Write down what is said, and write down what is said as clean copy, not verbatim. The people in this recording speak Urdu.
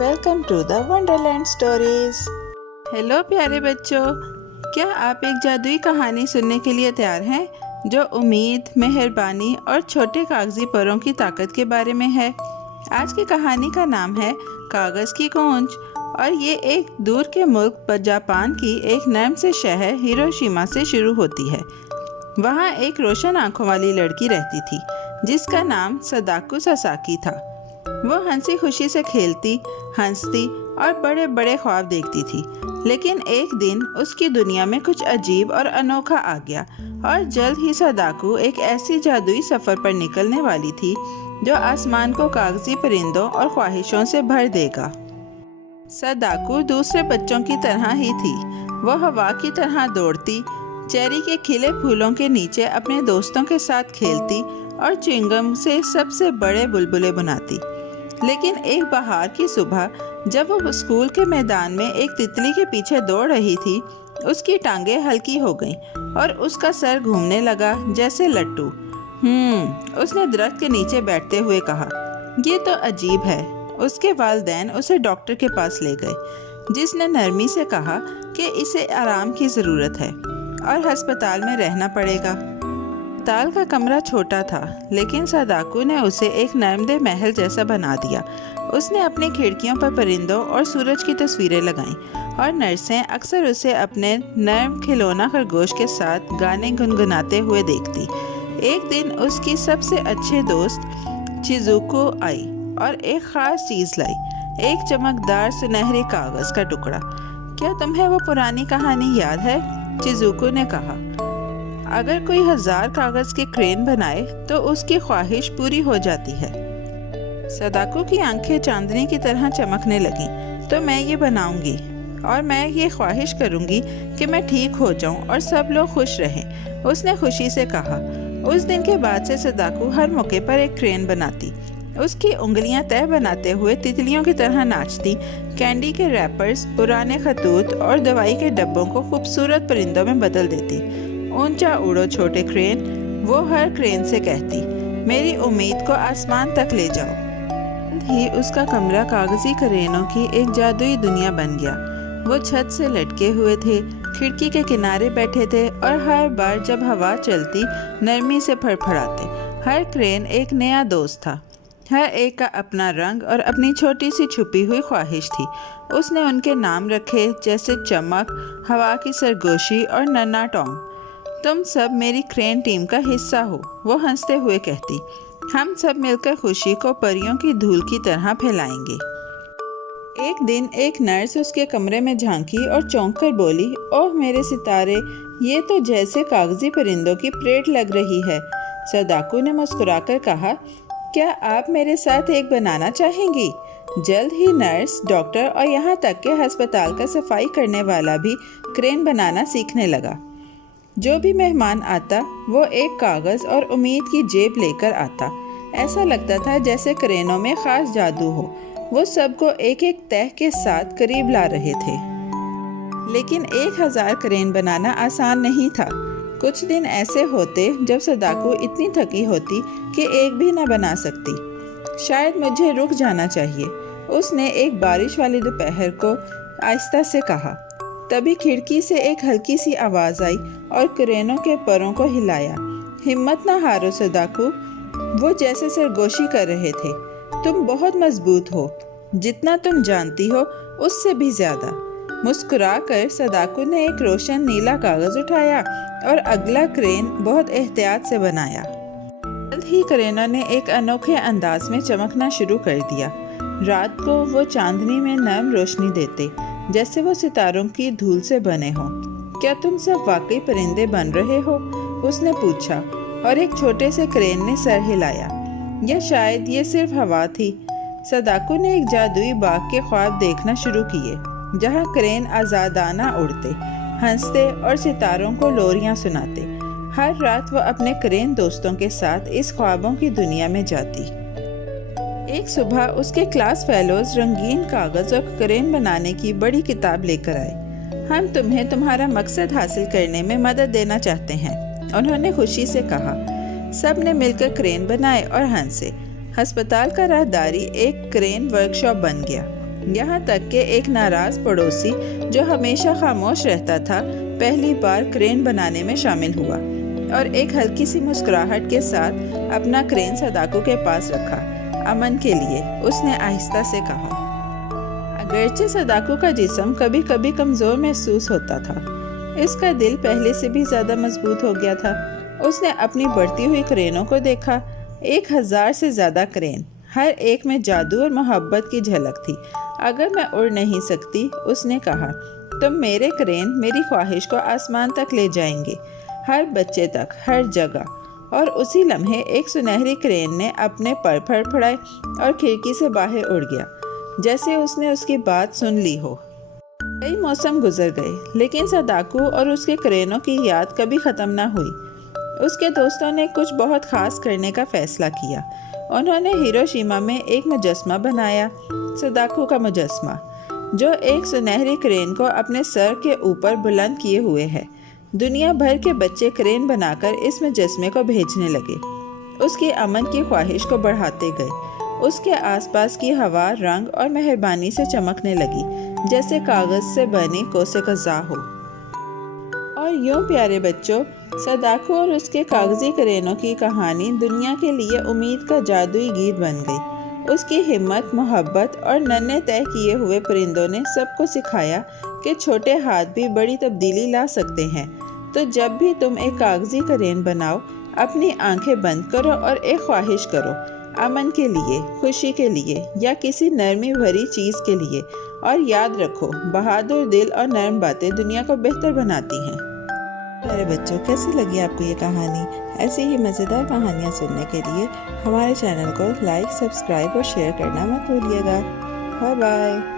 Welcome to the wonderland stories. Hello پیارے بچوں، کیا آپ ایک جادوئی کہانی سننے کے لیے تیار ہیں جو امید، مہربانی اور چھوٹے کاغذی پروں کی طاقت کے بارے میں ہے؟ آج کی کہانی کا نام ہے کاغذ کی گونج، اور یہ ایک دور کے ملک جاپان کی ایک نرم سے شہر ہیروشیما سے شروع ہوتی ہے۔ وہاں ایک روشن آنکھوں والی لڑکی رہتی تھی جس کا نام ساداکو ساساکی تھا۔ وہ ہنسی خوشی سے کھیلتی، ہنستی اور بڑے بڑے خواب دیکھتی تھی، لیکن ایک دن اس کی دنیا میں کچھ عجیب اور انوکھا آ گیا، اور جلد ہی ساداکو ایک ایسی جادوئی سفر پر نکلنے والی تھی جو آسمان کو کاغذی پرندوں اور خواہشوں سے بھر دے گا۔ ساداکو دوسرے بچوں کی طرح ہی تھی۔ وہ ہوا کی طرح دوڑتی، چیری کے کھلے پھولوں کے نیچے اپنے دوستوں کے ساتھ کھیلتی اور چنگم سے سب سے بڑے بلبلے بناتی۔ لیکن ایک بہار کی صبح جب وہ اسکول کے میدان میں ایک تتلی کے پیچھے دوڑ رہی تھی، اس کی ٹانگیں ہلکی ہو گئیں اور اس کا سر گھومنے لگا جیسے لٹو۔ اس نے درخت کے نیچے بیٹھتے ہوئے کہا، یہ تو عجیب ہے۔ اس کے والدین اسے ڈاکٹر کے پاس لے گئے، جس نے نرمی سے کہا کہ اسے آرام کی ضرورت ہے اور ہسپتال میں رہنا پڑے گا۔ ہسپتال کا کمرہ چھوٹا تھا، لیکن ساداکو نے اسے ایک نرمدہ محل جیسا بنا دیا۔ اس نے اپنی کھڑکیوں پر پرندوں اور سورج کی تصویریں لگائیں، اور نرسیں اکثر اسے اپنے نرم کھلونا خرگوش کے ساتھ گانے گنگناتے ہوئے دیکھتی۔ ایک دن اس کی سب سے اچھے دوست چیزوکو آئی اور ایک خاص چیز لائی، ایک چمکدار سنہری کاغذ کا ٹکڑا۔ کیا تمہیں وہ پرانی کہانی یاد ہے؟ چیزوکو نے کہا۔ اگر کوئی 1000 کاغذ کے کرین بنائے تو اس کی خواہش پوری ہو جاتی ہے۔ ساداکو کی آنکھیں چاندنی کی طرح چمکنے لگیں۔ تو میں یہ بناؤں گی، اور میں یہ خواہش کروں گی کہ میں ٹھیک ہو جاؤں اور سب لوگ خوش رہیں، اس نے خوشی سے کہا۔ اس دن کے بعد سے ساداکو ہر موقع پر ایک کرین بناتی۔ اس کی انگلیاں تہ بناتے ہوئے تتلیوں کی طرح ناچتی، کینڈی کے ریپرز، پرانے خطوط اور دوائی کے ڈبوں کو خوبصورت پرندوں میں بدل دیتی۔ اونچا اڑو چھوٹے کرین، وہ ہر کرین سے کہتی، میری امید کو آسمان تک لے جاؤ۔ جلد ہی اس کا کمرہ کاغذی کرینوں کی ایک جادوئی دنیا بن گیا۔ وہ چھت سے لٹکے ہوئے تھے، کھڑکی کے کنارے بیٹھے تھے، اور ہر بار جب ہوا چلتی نرمی سے پھڑ پھڑاتے۔ ہر کرین ایک نیا دوست تھا، ہر ایک کا اپنا رنگ اور اپنی چھوٹی سی چھپی ہوئی خواہش تھی۔ اس نے ان کے نام رکھے، جیسے چمک، ہوا کی سرگوشی اور ننا ٹام۔ تم سب میری کرین ٹیم کا حصہ ہو، وہ ہنستے ہوئے کہتی۔ ہم سب مل کر خوشی کو پریوں کی دھول کی طرح پھیلائیں گے۔ ایک دن ایک نرس اس کے کمرے میں جھانکی اور چونک کر بولی، اوہ میرے ستارے، یہ تو جیسے کاغذی پرندوں کی پریڈ لگ رہی ہے۔ ساداکو نے مسکرا کر کہا، کیا آپ میرے ساتھ ایک بنانا چاہیں گی؟ جلد ہی نرس، ڈاکٹر اور یہاں تک کہ ہسپتال کا صفائی کرنے والا بھی کرین بنانا سیکھنے لگا۔ جو بھی مہمان آتا وہ ایک کاغذ اور امید کی جیب لے کر آتا۔ ایسا لگتا تھا جیسے کرینوں میں خاص جادو ہو، وہ سب کو ایک ایک تہ کے ساتھ قریب لا رہے تھے۔ لیکن 1000 کرین بنانا آسان نہیں تھا۔ کچھ دن ایسے ہوتے جب ساداکو اتنی تھکی ہوتی کہ ایک بھی نہ بنا سکتی۔ شاید مجھے رک جانا چاہیے، اس نے ایک بارش والی دوپہر کو آہستہ سے کہا۔ تبھی کھڑکی سے ایک ہلکی سی آواز آئی اور کرینوں کے پروں کو ہلایا۔ ہمت نہ ہارو ساداکو، وہ جیسے سرگوشی کر رہے تھے، تم بہت مضبوط ہو، جتنا تم جانتی ہو اس سے بھی زیادہ۔ مسکرا کر ساداکو نے ایک روشن نیلا کاغذ اٹھایا اور اگلا کرین بہت احتیاط سے بنایا۔ جلد ہی کرینوں نے ایک انوکھے انداز میں چمکنا شروع کر دیا۔ رات کو وہ چاندنی میں نرم روشنی دیتے، جیسے وہ ستاروں کی دھول سے بنے ہوں۔ کیا تم سب واقعی پرندے بن رہے ہو؟ اس نے پوچھا، اور ایک چھوٹے سے کرین نے سر ہلایا۔ یا شاید یہ صرف ہوا تھی؟ ساداکو نے ایک جادوئی باغ کے خواب دیکھنا شروع کیے، جہاں کرین آزادانہ اڑتے، ہنستے اور ستاروں کو لوریاں سناتے۔ ہر رات وہ اپنے کرین دوستوں کے ساتھ اس خوابوں کی دنیا میں جاتی۔ ایک صبح اس کے کلاس فیلوز رنگین کاغذ اور کرین بنانے کی بڑی کتاب لے کر آئے۔ ہم تمہیں تمہارا مقصد حاصل کرنے میں مدد دینا چاہتے ہیں، انہوں نے خوشی سے کہا۔ سب نے مل کر کرین بنائے اور ہنسے۔ ہسپتال کا راہداری ایک کرین ورکشاپ بن گیا۔ یہاں تک کہ ایک ناراض پڑوسی جو ہمیشہ خاموش رہتا تھا پہلی بار کرین بنانے میں شامل ہوا اور ایک ہلکی سی مسکراہٹ کے ساتھ اپنا کرین صداقو کے پاس رکھا۔ امن کے لیے، اس نے آہستہ سے کہا۔ اگرچہ صداقو کا جسم کبھی کبھی کمزور محسوس ہوتا تھا، اس کا دل پہلے سے بھی زیادہ مضبوط ہو گیا تھا۔ اس نے اپنی بڑھتی ہوئی کرینوں کو دیکھا، 1000 سے زیادہ کرین، ہر ایک میں جادو اور محبت کی جھلک تھی۔ اگر میں اڑ نہیں سکتی، اس نے کہا، تو میرے کرین میری خواہش کو آسمان تک لے جائیں گے، ہر بچے تک، ہر جگہ۔ اور اسی لمحے ایک سنہری کرین نے اپنے پر پھڑ پھڑائے اور کھڑکی سے باہر اڑ گیا، جیسے اس نے اس کی بات سن لی ہو۔ کئی موسم گزر گئے، لیکن صداقو اور اس کے کرینوں کی یاد کبھی ختم نہ ہوئی۔ اس کے دوستوں نے کچھ بہت خاص کرنے کا فیصلہ کیا۔ انہوں نے ہیروشیما میں ایک مجسمہ بنایا، صداقو کا مجسمہ، جو ایک سنہری کرین کو اپنے سر کے اوپر بلند کیے ہوئے ہے۔ دنیا بھر کے بچے کرین بنا کر اس مجسمے کو بھیجنے لگے۔ اس کی امن کی خواہش کو بڑھاتے گئے۔ اس کے آس پاس کی ہوا رنگ اور مہربانی سے چمکنے لگی، جیسے کاغذ سے بنی کوسے قزح ہو۔ اور یوں پیارے بچوں، صداقو اور اس کے کاغذی کرینوں کی کہانی دنیا کے لیے امید کا جادوئی گیت بن گئی۔ اس کی ہمت، محبت اور ننھے طے کیے ہوئے پرندوں نے سب کو سکھایا کہ چھوٹے ہاتھ بھی بڑی تبدیلی لا سکتے ہیں۔ تو جب بھی تم ایک کاغذی کرین بناؤ، اپنی آنکھیں بند کرو اور ایک خواہش کرو، امن کے لیے، خوشی کے لیے، یا کسی نرمی بھری چیز کے لیے، اور یاد رکھو، بہادر دل اور نرم باتیں دنیا کو بہتر بناتی ہیں۔ میرے بچوں، کیسی لگی آپ کو یہ کہانی؟ ایسی ہی مزیدار کہانیاں سننے کے لیے ہمارے چینل کو لائک، سبسکرائب اور شیئر کرنا مت بھولیے گا۔ Bye bye.